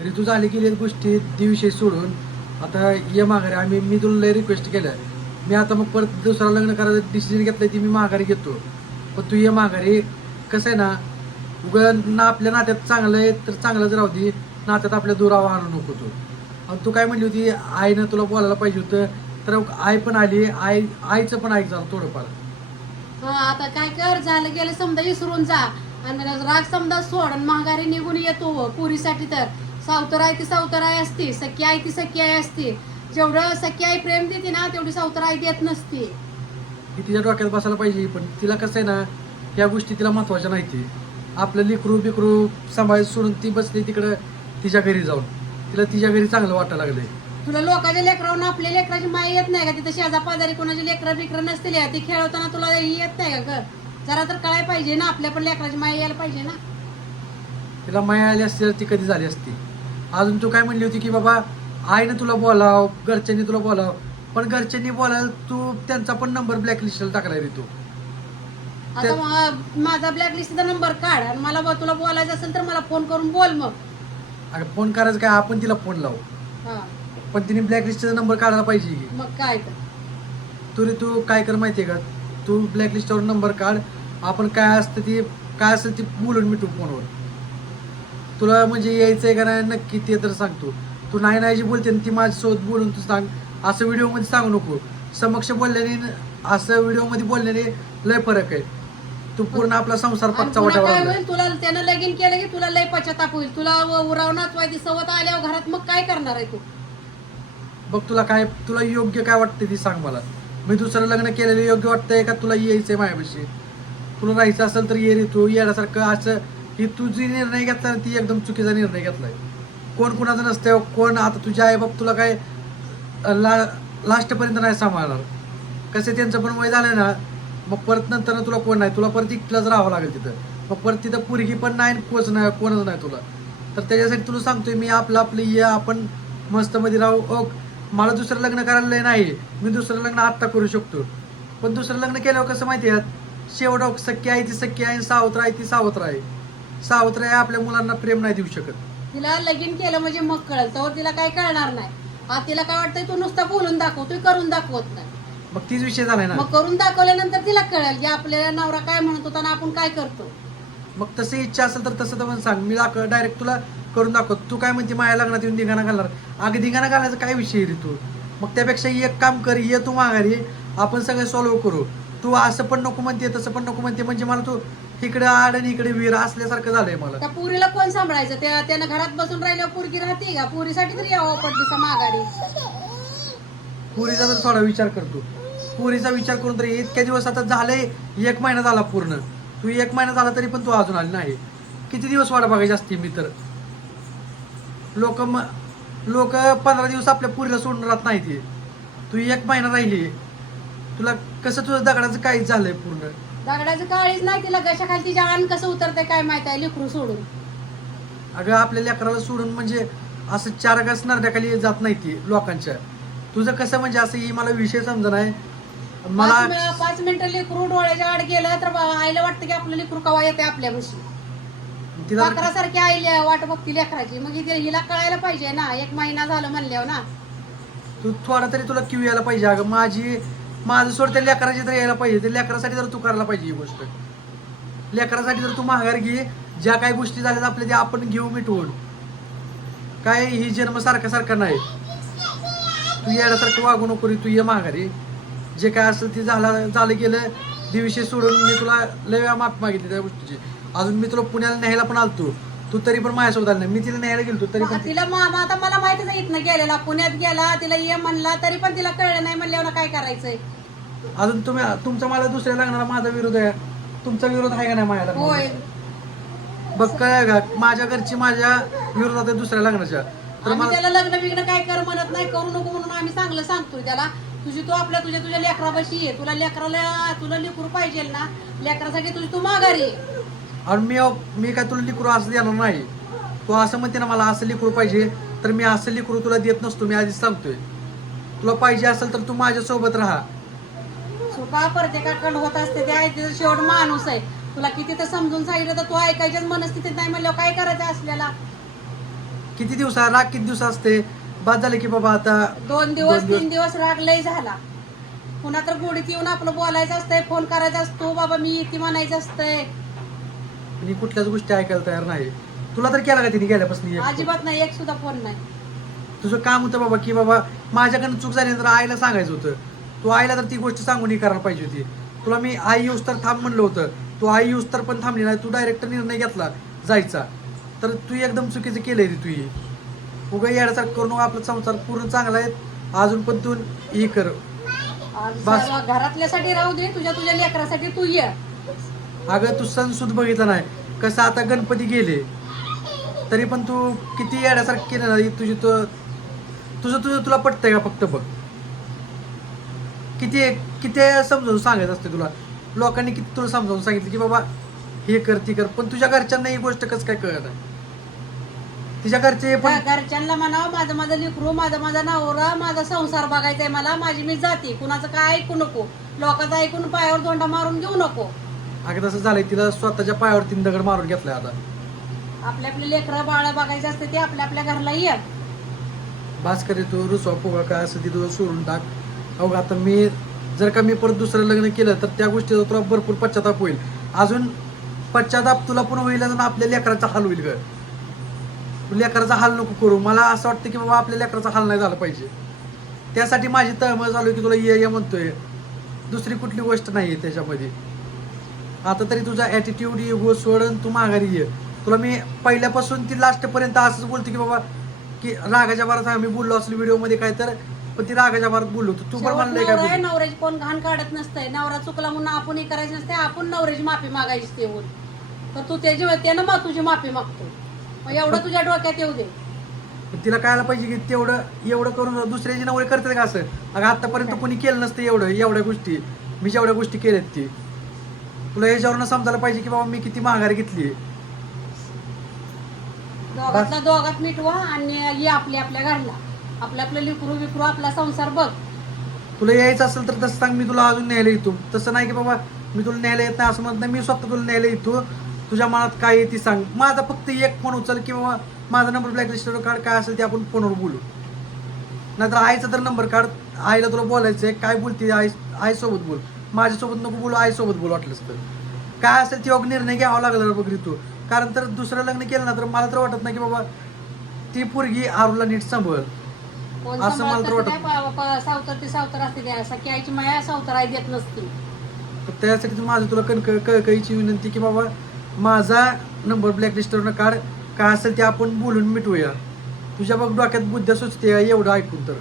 ऋतू झाली गेली गोष्टी दिवशी सोडून आता ये माघारी आम्ही मी तुला रिक्वेस्ट केलं मी आता मग परत दुसरा लग्न करायचं डिसिजन घेतलंय ती मी माघारी घेतो. पण तू ये माघारी कसं आहे ना उगं ना आपल्या नात्यात चांगलं आहे तर चांगलंच राहू दे. नात्यात आपल्या दुरावा आणू नको तू. आणि तू काय म्हणली होती आईनं तुला बोलायला पाहिजे होतं तर आई पण आली आई आईचं पण ऐक झालं थोडंफार. हा आता काय कर झालं गेलं समजा विसरून जा. आणि राग समजा सोड आणि माघारी निघून येतो पुरीसाठी तर. सावतर आहे ती सावतर आई असते सख्या आई ती सख्या आई असते. जेवढं सख्या आई प्रेम देते ना तेवढी सावतर आई देत नसते. ती तिच्या डोक्यात बसायला पाहिजे पण तिला कसं आहे ना या गोष्टी तिला महत्त्वाच्या नाही ते आपलं लिकरू बिकरू सांभाळ सोडून ती बसली तिकडं तिच्या घरी जाऊन. तिला तिच्या घरी चांगलं वाटायला लागलंय. तुला लोकांच्या लेकरावरून आपल्या लेकराची माय येत नाही का? तिथं शेजा पाजारी कोणाची लेकरं बिकरं नसतील ती खेळवताना तुला ही येत नाही का ग? जरा तर कळायला पाहिजे ना आपल्या पण लेकराची माय यायला पाहिजे ना. तिला माया आली असती ती कधी झाली असती? अजून तू काय म्हणली होती की बाबा आईनं तुला बोलाव घरच्यांनी तुला बोलाव पण घरच्यांनी बोलायला तू त्यांचा पण नंबर ब्लॅकलिस्टला टाकलाय रे तू. आता ते- मग माझा ब्लॅकलिस्टचा नंबर काढ आणि मला ब- तुला बोलायचं असेल तर मला फोन करून बोल मग. अगं फोन करायचं काय? आपण तिला फोन लावू. हा. पण तिने ब्लॅकलिस्टचा नंबर काढायला पाहिजे की. मग काय तर. तू रे तू काय कर माहितीये का? तू ब्लॅकलिस्टवर नंबर काढ. आपण काय असतं ती काय असेल ती बोलून मिटू फोनवर तुला म्हणजे यायचंय का नाही नक्की ते तर सांगतो तू. नाही नाही जी बोलते ना ती माझ्यासोबत बोलून तू सांग. असं व्हिडिओमध्ये सांगू नको. समक्ष बोलल्याने असं व्हिडिओमध्ये बोलल्याने लय फरक आहे. तू पूर्ण आपला संसार आणि पक्का पुन्हा काय वाटावा होईल? तुला त्यानं लगीन केलं की तुला लय पश्चाताप होईल. तुला व- उराव नाचवायची सवत आल्यावर घरात मग काय करणार आहे तू? बघ तुला काय तुला योग्य काय वाटतं ती सांग मला. मी दुसरं लग्न केलेलं योग्य वाटतंय का तुला यायचंय माझ्यापाशी? तुला राहायचं असेल तर ये रे तू. येण्यासारखं असं ही तुझी निर्णय घेतला ती एकदम चुकीचा निर्णय घेतलाय कोण कुणाचं नसतंय कोण आता तुझ्या आई बाप तुला काय ला लास्टपर्यंत नाही सांभाळणार. कसं त्यांचं पण वय झालं ना मग परत नंतर तुला कोण नाही तुला परत एकटीलाच राहावं लागेल तिथं. मग परत तिथं पुरगी पण नाही आणि कोच नाही कोणच नाही तुला. तर त्याच्यासाठी तुला सांगतोय मी आपलं आपलं ये आपण मस्तमध्ये राहू. ओ मला दुसरं लग्न करायला नाही. मी दुसरं लग्न आत्ता करू शकतो. पण दुसरं लग्न केल्यावर कसं माहिती आहे? शेवट सख्य आहे ती सख्य आहे सावत्र आहे ती सावत्र आहे. सावत्र आहे आपल्या मुलांना प्रेम नाही देऊ शकत. तिला लगीन केलं म्हणजे मग कळेल. तर तिला काय कळणार नाही. हा तिला काय वाटतंय तू नुसतं बोलून दाखवतोय करून दाखवत नाही. मग तीच विषय झालाय ना. मग करून दाखवल्यानंतर तिला कळेल की आपल्याला नवरा काय म्हणत होता ना आपण काय करतो. मग तशी इच्छा असेल तर तसं तर पण सांग. मी दाखव डायरेक्ट तुला करून दाखव. तू काय म्हणते माझ्या लग्नात येऊन धिंगाणा घालणार? अगं धिंगाणा घालायचा काय विषय आहे रे तू? मग त्यापेक्षा एक काम कर ये तू माघारी आपण सगळे सॉल्व्ह करू. तू असं पण नको म्हणते तसं पण नको म्हणते म्हणजे मला तू इकडे आड आणि इकडे विहीर असल्यासारखं झालंय मला. त्या पुरीला कोण सांभाळायचं? त्या त्यानं घरात बसून राहिल्यावर पुरगी राहते का? पुरीसाठी तरी यावं पडली माघारी. पुरीचा तर थोडा विचार करतो. पुरीचा विचार करून तरी इतक्या दिवस आता झालंय एक महिना झाला पूर्ण. तू एक महिना झाला तरी पण तू अजून आली नाही. किती दिवस वाट बघायची असते मी तर? लोक लोक पंधरा दिवस आपल्या पुरीला सोडून राहत नाही ते. तू एक महिना राहिली. तुला कसं तुझं दगडाचं काहीच झालंय पूर्ण. दगडाचं काळीच नाही तिला गशाखाली तिच्या अन्न कसं उतरतंय काय माहीत आहे लिकरू सोडून. अगं आपल्या लेकराला सोडून म्हणजे असं चार गास नरड्याखाली जात नाही ती लोकांच्या. तुझं कसं म्हणजे असं ही मला विषय समजा नाही पाच मला मि- पाच मिनिटं लिकरू डोळ्याच्या आड गेलं तर बा- आईला वाटतं की आपलं लिकरू कवा येते आपल्या बशी तिला पाखरासारखी आईला वाट बघती लेकराची. मग हिला हिला कळायला पाहिजे ना एक महिना झालं म्हणल्यावर ना. तू थोडा तरी तुला क्यू यायला पाहिजे. अगं माझी माझं सोड त्या लेकराची तर यायला पाहिजे. त्या लेकरासाठी जर तू करायला पाहिजे ही गोष्ट. लेकरासाठी जर तू माघार घे ज्या काही गोष्टी झाल्यात आपल्या त्या आपण घेऊ मिटवून. काय ही जन्म सारखा सारखा नाही. तू येण्यासारखं वागू नको रे तू ये माघारी जे काय असेल ते झालं झालं गेलं दिवशी सोडून मी तुला लय वेळा मागितली त्या गोष्टीची. अजून मी तुला पुण्याला न्यायला पण आलतो. तू तरी पण माझ्यासोबत आली नाही. मी तिला न्यायला गेलतो तरी पण ती- तिला मामा आता मला माहितीच आहे इथनं गेलेला. पुण्यात गेला तिला ये म्हणला तरी पण तिला कळलं नाही म्हणल्यावर काय करायचंय? अजून तुम्ही तुमचा मला दुसऱ्या लग्नाला माझा विरोध आहे. तुमचा विरोध आहे का नाही माझ्या लग्नाला? बघ काय का? माझ्या घरची माझ्या विरोधात आहे दुसऱ्या लग्नाच्या. तर आम्ही मला त्याला लग्न बिग्न काय कर म्हणत नाही करू नको म्हणून आम्ही चांगलं सांगतोय त्याला. तुझी तू आपल्या तुझ्या तुझ्या लेकरापाशी ये. तुला लेकराला तुला लेकरू पाहिजे ना? लेकरासाठी तुझी तू माघारी ये. आणि मी मी काय तुला लिकरू असं देणार नाही. तू असं म्हणते ना मला असं लिकरू पाहिजे तर मी असं लिकरू तुला देत नसतो मी आधीच सांगतोय. तुला पाहिजे असेल तर तू माझ्या सोबत राहा. चुका प्रत्येकाकडे होत असते ते आहे शेवट माणूस आहे. तुला किती तर समजून सांगितलं तर तू ऐकायच्याच मनस्थितीत नाही काय करायचं असल्याला? किती दिवस राग किती दिवस असते? बाद झाले की बाबा आता दोन दिवस दोन दिवस. तीन दिवस. राग लय झाला. पुन्हा तर गोडीत येऊन आपलं बोलायचं असतंय फोन करायचा असतो बाबा मी येते म्हणायचं असतंय. आणि कुठल्याच गोष्टी ऐकायला तयार नाही. तुला तर केला का तिने गेल्यापासून एक? अजिबात नाही एक सुद्धा फोन नाही. तुझं काम होतं बाबा की बाबा माझ्याकडनं चूक झाली तर आईला सांगायचं होतं. तू आईला तर ती गोष्ट सांगून हे करायला पाहिजे होती. तुला मी आई येऊस तर थांब म्हणलं होतं. तू आई येऊस तर पण थांबली नाही. तू डायरेक्ट निर्णय घेतला जायचा. तर तू एकदम चुकीचं केलंय रे तू ही. उगा येण्यासारखं करून आपला संसार पूर्ण चांगला आहे. अजून पण तू हे कर. आज बस. सर्व घरातल्यासाठी राहू दे तुझ्या तुझ्या लेकरासाठी तू ये. अगं तू सण सुद्धा बघितला नाही. कसं आता गणपती गेले. तरी पण तू किती येण्यासारखं केलं ना तुझी तो तुझं तुझं तुला पटतंय का फक्त बघ? किती किती समजावून सांगत असते तुला? लोकांनी किती तुला समजावून सांगितलं की बाबा हे कर ती कर. पण तुझ्या घरच्यांना ही गोष्ट कसं काय कळत आहे तिच्या घरचे पण घरच्यांना म्हणावं माझं माझं लेकरू माझा माझा नवरा माझा संसार बघायचा आहे मला. माझी मी जाते. कुणाचं काय ऐकू नको. लोकांचं ऐकून पायावर धोंडा मारून घेऊ नको. अगं तसं झालंय तिला स्वतःच्या पायावर तीन दगड मारून घेतलाय आता. आपले आपले लेकरं बाळ बघायचे असते ते आपल्या आपल्या घरला ये भास्कर तू रुसवा फुगा काय असं ती तुझं सोडून टाक. अहो आता मी जर का मी परत दुसरं लग्न केलं तर त्या गोष्टीचा तुला भरपूर पश्चाताप होईल. अजून पश्चाताप तुला पण होईल आणि आपल्या लेकराचा हाल होईल ग. तू लेकराचा हाल नको करू. मला असं वाटतं की बाबा आपल्या लेकराचा हाल नाही झाला पाहिजे. त्यासाठी माझी तळमळ आहे की तुला ये ये म्हणतोय. दुसरी कुठली गोष्ट नाही आहे त्याच्यामध्ये. आता तरी तुझा ॲटिट्यूड इगो सोडून तू माघारी ये. तुला मी पहिल्यापासून ती लास्टपर्यंत असंच बोलतो की बाबा की रागाच्या भरात आम्ही बोललो असलो व्हिडिओमध्ये काय तर पण ती रागाच्या भरात बोललो तू पण म्हणलंय काय बोलू? नवऱ्याची कोण घाण काढत नसतंय. नवरा चुकला म्हणून आपण हे करायचं नसते आपण नवऱ्याची माफी मागायची ते होत तर तू त्याची त्यानं मग तुझी माफी मागतो. मग एवढं तुझ्या डोक्यात येऊ दे. पण तिला कळायला पाहिजे की तेवढं एवढं करून दुसऱ्याची नवरे करतात का असं? अगं आतापर्यंत कोणी केलं नसतं एवढं एवढ्या गोष्टी. मी जेवढ्या गोष्टी केल्यात ती. तुला याच्यावरनं समजायला पाहिजे की बाबा मी किती माघार घेतली दोघातला दोघात मिटवा आणि ये आपल्या आपल्या घरला. आपलं आपलं लिकरू विकरू आपला संसार बघ. तुला यायचं असेल तर तसं सांग मी तुला अजून न्यायला येतो. तसं नाही की बाबा मी तुला न्यायला येत नाही असं म्हणत नाही मी स्वतः तुला न्यायला येतो. तुझ्या मनात काय आहे ती सांग. माझा फक्त एक फोन उचल की बाबा माझा नंबर ब्लॅक लिस्टवर काढ काय असेल ते आपण फोनवर बोलू. नाहीतर आईचा तर नंबर काढ. आईला तुला बोलायचं आहे काय बोलते आई आईसोबत बोल. माझ्यासोबत नको बोलू आईसोबत बोल वाटलंच तर काय असेल ते योग निर्णय घ्यावा लागला बघ तू. कारण तर दुसरं लग्न केलं ना तर मला तर वाटत नाही की बाबा ती पोरगी आरूला नीट सांभाळ कोण असं मला तर वाटत सावतर ते सावतर असते सखी आईची माया सावतर आई देत नसते. त्यासाठी माझं तुला कणक कळकळीची विनंती की बाबा माझा नंबर ब्लॅकलिस्टवरनं काढ. काय असेल ते आपण बोलून मिटवूया. तुझ्या बघ डोक्यात बुद्ध्या सुचते एवढं ऐकून तर.